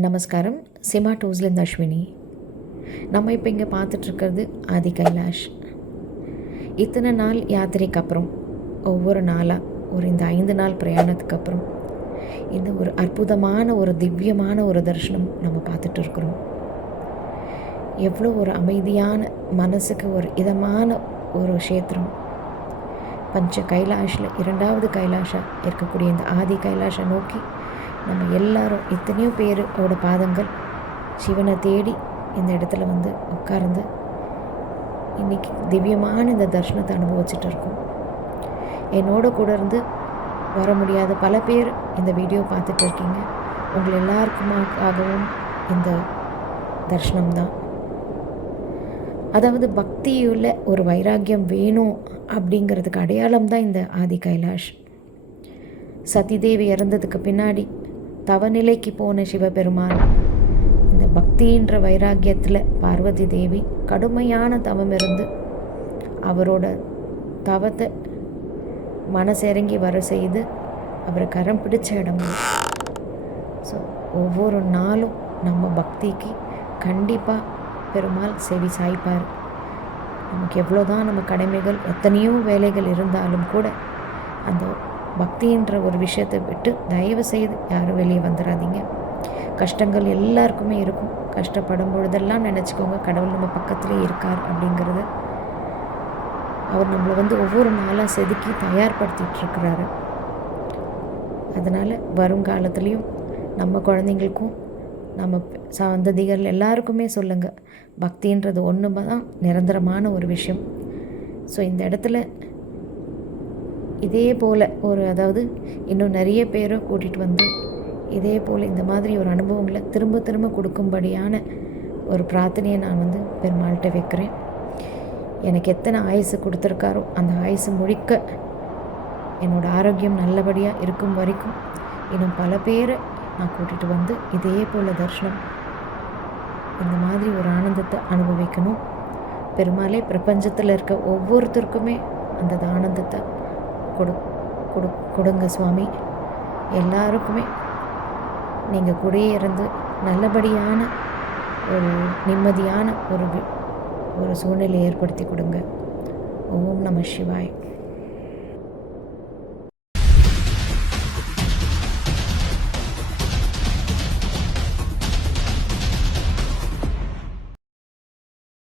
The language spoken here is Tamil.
நமஸ்காரம். சிமா டூஸ்லேருந்து அஸ்வினி. நம்ம இப்போ இங்கே பார்த்துட்ருக்கிறது ஆதி கைலாஷ். இத்தனை நாள் யாத்திரைக்கு அப்புறம், ஒவ்வொரு நாளாக இந்த 5 நாள் பிரயாணத்துக்கு அப்புறம் இந்த ஒரு அற்புதமான ஒரு திவ்யமான ஒரு தரிசனம் நம்ம பார்த்துட்டு இருக்கிறோம். எவ்வளோ ஒரு அமைதியான மனசுக்கு ஒரு இதமான ஒரு க்ஷேத்திரம். பஞ்ச கைலாஷில் 2வது கைலாஷாக இருக்கக்கூடிய இந்த ஆதி கைலாஷை நோக்கி நம்ம எல்லாரும் எத்தனையோ பேரோட பாதங்கள் சிவனை தேடி இந்த இடத்துல வந்து உட்கார்ந்து இன்றைக்கி திவ்யமான இந்த தர்ஷனத்தை அனுபவிச்சுட்டு இருக்கோம். என்னோட கூட இருந்து வர முடியாத பல பேர் இந்த வீடியோ பார்த்துட்டு இருக்கீங்க. உங்கள் எல்லாருக்குமாகவும் இந்த தர்ஷனம் தான். அதாவது பக்தியுள்ள ஒரு வைராக்கியம் வேணும் அப்படிங்கிறதுக்கு அடையாளம் தான் இந்த ஆதி கைலாஷ். சதிதேவி இறந்ததுக்கு பின்னாடி தவநிலைக்கு போன சிவபெருமான் இந்த பக்தின்ற வைராக்கியத்தில் பார்வதி தேவி கடுமையான தவம் இருந்து அவரோட தவத்தை மனசிறங்கி வர செய்து அவரை கரம் பிடிச்ச இடம். ஸோ ஒவ்வொரு நாளும் நம்ம பக்திக்கு கண்டிப்பாக பெருமாள் செவி சாய்ப்பார். நமக்கு எவ்வளோதான் நம்ம கடமைகள் எத்தனையோ வேலைகள் இருந்தாலும் கூட அந்த பக்தின்ற ஒரு விஷயத்தை விட்டு தயவு செய்து யாரும் வெளியே வந்துடாதீங்க. கஷ்டங்கள் எல்லாருக்குமே இருக்கும். கஷ்டப்படும் பொழுதெல்லாம் நினச்சிக்கோங்க கடவுள் நம்ம பக்கத்துலேயே இருக்கார் அப்படிங்கிறது. அவர் நம்மளை வந்து ஒவ்வொரு நாளாக செதுக்கி தயார்படுத்திகிட்ருக்கிறாரு. அதனால் வருங்காலத்துலேயும் நம்ம குழந்தைங்களுக்கும் நம்ம சந்ததிகள் எல்லாருக்குமே சொல்லுங்கள், பக்தின்றது ஒன்று தான் நிரந்தரமான ஒரு விஷயம். ஸோ இந்த இடத்துல இதே போல் அதாவது இன்னும் நிறைய பேரை கூட்டிகிட்டு வந்து இதே போல் இந்த மாதிரி ஒரு அனுபவங்களை திரும்ப திரும்ப கொடுக்கும்படியான ஒரு பிரார்த்தனையை நான் வந்து பெருமாள்கிட்ட வைக்கிறேன். எனக்கு எத்தனை ஆயுசு கொடுத்துருக்காரோ அந்த ஆயுசு முழிக்க என்னோடய ஆரோக்கியம் நல்லபடியாக இருக்கும் வரைக்கும் இன்னும் பல பேரை நான் கூட்டிகிட்டு வந்து இதே போல் தரிசனம் இந்த மாதிரி ஒரு ஆனந்தத்தை அனுபவிக்கணும். பெருமாளே பிரபஞ்சத்தில் இருக்க ஒவ்வொருத்தருக்குமே அந்த ஆனந்தத்தை கொடுங்க சுவாமி. எல்லாருக்குமே நீங்கள் கூடயே இருந்து நல்லபடியான ஒரு நிம்மதியான ஒரு சூழ்நிலையை ஏற்படுத்தி கொடுங்க. ஓம் நம சிவாய்.